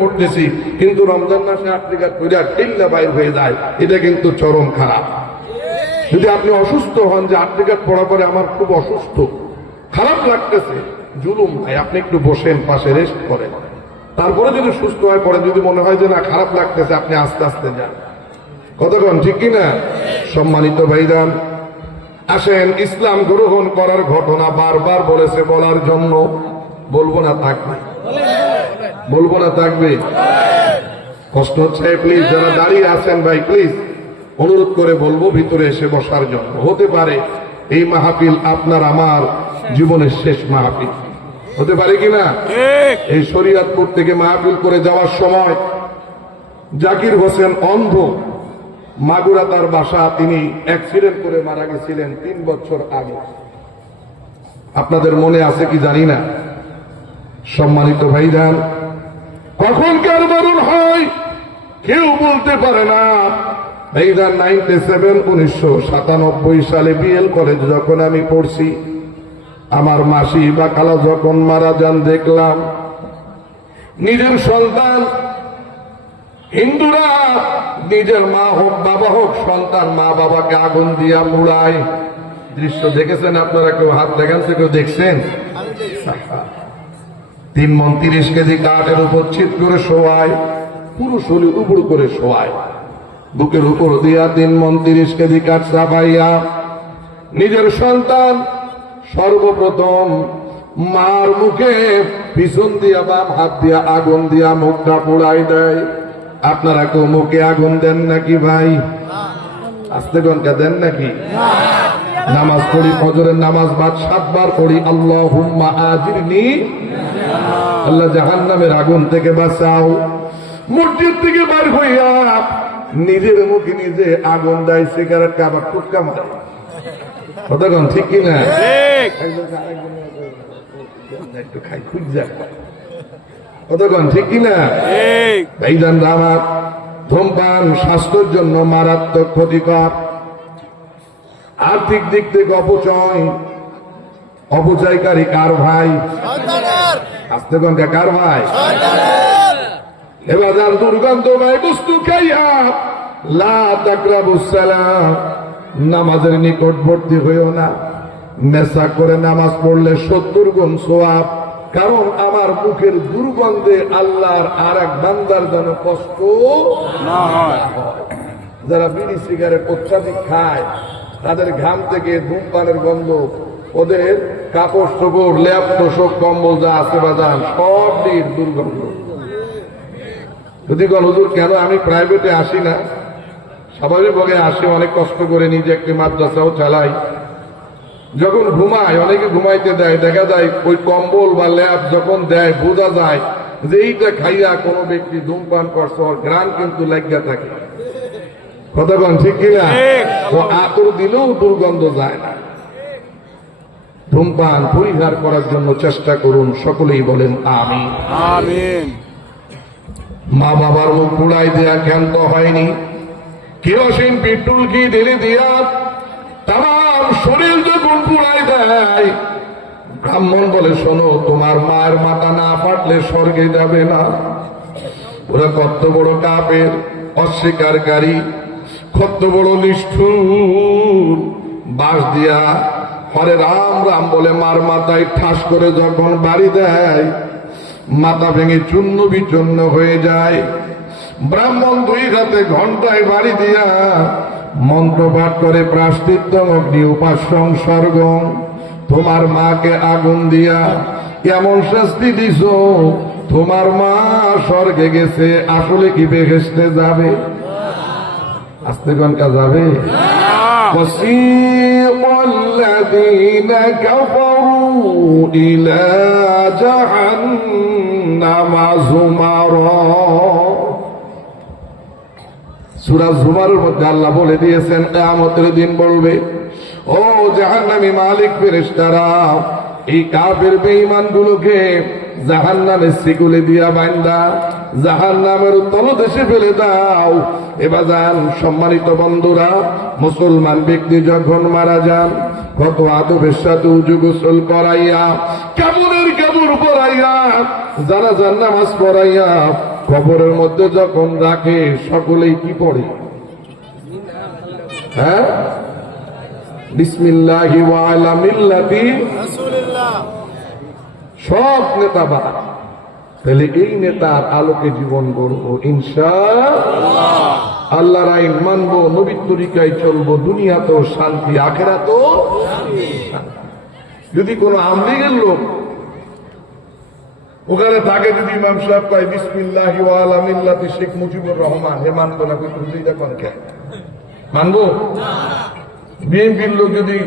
পড়তেছি, কিন্তু রমজান মাসে আফ্রিকার পরিবার টিল্লা বাইর হয়ে যায়, এটা কিন্তু চরম খারাপ। যদি আপনি অসুস্থ হন যে আফ্রিকার পড়া পরে আমার খুব অসুস্থ, খারাপ লাগতেছে, জুলুম ভাই, আপনি একটু বসেন, পাশে রেস্ট করেন, তারপরে যদি সুস্থ হয় পরে যদি মনে হয় যে না খারাপ লাগতেছে, আপনি আস্তে আস্তে যান। কতক্ষণ ঠিক কিনা? সম্মানিত ভাইরান, আসেন ইসলাম গ্রহণ করার ঘটনা বারবার বলেছে বলার জন্য, বলবো না থাকবে? বলবো না থাকবে? কষ্ট হচ্ছে প্লিজ, যারা দাঁড়িয়ে আছেন ভাই প্লিজ অনুরোধ করে বলবো ভিতরে এসে বসার জন্য। হতে পারে এই মাহফিল আপনার আমার জীবনের শেষ মাহফিল, হতে পারে কিনা? এই শরীয়তপুর থেকে মাহফিল করে যাওয়ার সময় জাকির হোসেন অন্ধ, মাগুরা তার বাসা, তিনি অ্যাক্সিডেন্ট করে মারা গেছিলেন 3 বছর আগে। আপনাদের মনে আছে কি জানি না। সম্মানিত ভাইজান, কখন কার মরণ হয় কেউ বলতে পারে না। ভাইজান 1997 সালে বিএল কলেজ যখন আমি পড়ছি, আমার মাসি বা খালা যখন মারা যান, দেখলাম নিজের সন্তান, হিন্দুরা নিজের মা হোক বাবা হোক, সন্তান মা বাবাকে আগুন দিয়া মুড়ায়। দৃশ্য দেখেছেন আপনারা? কেউ হাত দেখাচ্ছে, কেউ দেখছেন? 3 মণ 30 কেজি কাঠের উপর চিত করে শোয়ায়, পুরো শরীর উপর করে শোয়ায়, বুকের উপর দিয়া 3 মণ 30 কেজি কাঠ চাপাইয়া নিজের সন্তান সর্বপ্রথম মার মুখে পিছন দিয়া বাম হাত দিয়া আগুন দিয়া মুখটা পোড়াই দেয়। আপনারা কেউ মুখে আগুন দেন নাকি ভাই? আস্তে গনকা দেন নাকি? নামাজ পড়ি, ফজরের নামাজ বাদ 7 বার পড়ি, আল্লাহুম্মা আজিরনি, আল্লাহ জাহান্নামের আগুন থেকে বাঁচাও। মসজিদ থেকে বার হইয়া নিজের মুখে নিজে আগুন দেয়, সিগারেট আবার টুটকা মারে। কতক্ষণ ঠিক কিনা? একটু খাই খুঁজ যায়, কতক্ষণ ঠিক কিনা? ভাইজান আমার, ধূমপান স্বাস্থ্যের জন্য মারাত্মক ক্ষতিকর। আর্থিক দিক থেকে অপচয়, অপচয়কারী কার ভাই? আস্তে গঙ্গা কার ভাই? এবার দুর্গন্ধময় বস্তু খাইয়া লা তাকরাবুস সালাম, নামাজের নিকটবর্তী হইও না। নেশা করে নামাজ পড়লে 70 গুণ সওয়াব, কারণ আমার মুখের দুর্গন্ধে আল্লাহর আর এক বান্দার যেন কষ্ট না হয়। যারা বিড়ি সিগারেট অত্যাধিক খায়, তাদের ঘাম থেকে ধূমপানের গন্ধ, ওদের কাপড় চোপড় ল্যাপ তোষক কম্বল যা আছে বাজান সব দিক দুর্গন্ধ। যদি কোন হুজুর কেন আমি প্রাইভেটে আসি না, স্বাভাবিকভাবে আসি, অনেক কষ্ট করে নিজে একটি মাদ্রাসাও চালাই। যখন ঘুমায়, অনেকে ঘুমাইতে দেয়, দেখা যায় ওই কম্বল বা ল্যাপ যখন দেয় বোঝা যায় যে এইটা খাইয়া কোনো ব্যক্তি ধূমপান করছে, ওর ঘ্রাণ কিন্তু লাগিয়া থাকে। কতক্ষণ ঠিক কিনা? ও আতর দিলেও দুর্গন্ধ যায় না। ধূমপান পরিহার করার জন্য চেষ্টা করুন, সকলেই বলেন আমিন। আমিন। মা বাবার মুখ পুড়াই দেয়া ক্ষান্ত হয়নি, কেরোসিন পেট্রোল কি ঢেলে দিয়া তাম শরীর যখন পুড়াই দেয়, ব্রাহ্মণ বলে শোনো, তোমার মায়ের মাথা না ফাটলে স্বর্গে যাবে না। ওরা কত বড় কাফের, অস্বীকারী, কত বড় নিষ্ঠুর। বাঁশ দিয়া হরে রাম রাম বলে মার মাথায় ঠাস করে যখন বাড়ি দেয়, মাথা ভেঙে চূর্ণ বিচূর্ণ হয়ে যায়। ব্রাহ্মণ 2 হাতে ঘন্টায় বাড়ি দিয়া মন্ত্র পাঠ করে, প্রায়শ্চিত্ত অগ্নি উপাসং স্বর্গম, তোমার মাকে আগুন দিয়া এমন শাস্তি দিছ, তোমার মা স্বর্গে গেছে, আসলে কি বেহেশতে যাবে? আস্তে গনকা যাবে? وسيق الذين كفروا إلى جهنم زمرا। সূরা জুমারের মধ্যে আল্লাহ বলে দিয়েছেন, কিয়ামতের দিন বলবে, ও জাহান্নামী মালিক ফেরেশতারা, এই কাফের বেঈমান গুলোকে জাহান্নামের শিকলে দিয়া বাঁধা জাহান্নামের তলদেশে ফেলে দাও। এবার যান সম্মানিত বন্ধুরা, মুসলমান ব্যক্তি যখন মারা যান, কত আদবের সাথে উজু গোসল করাইয়া, কাবরের কাবর পড়াইয়া, জানাজার নামাজ পড়াইয়া কবরের মধ্যে যখন রাখে সকলেই কি পড়ে? হ্যাঁ, বিসমিল্লাহি ওয়া আলা মিল্লাতি রাসূলিল্লাহ। সব নেতা বাদ, তাহলে এই নেতার আলোকে জীবন গড়বো ইনশাআল্লাহ। আল্লাহর আইন মানবো, নবীর তরিকায় চলবো, দুনিয়া তো শান্তি, আখেরাত তো শান্তি। যদি কোন আমলিগের লোক ওখানে থাকে, যদি ইমাম সাহেব কয় বিসমিল্লাহি ওয়া আলা মিল্লাতি শেখ মুজিবুর রহমান, হে মানবো না? কিন্তু মানবো? বিএনপির লোক যদি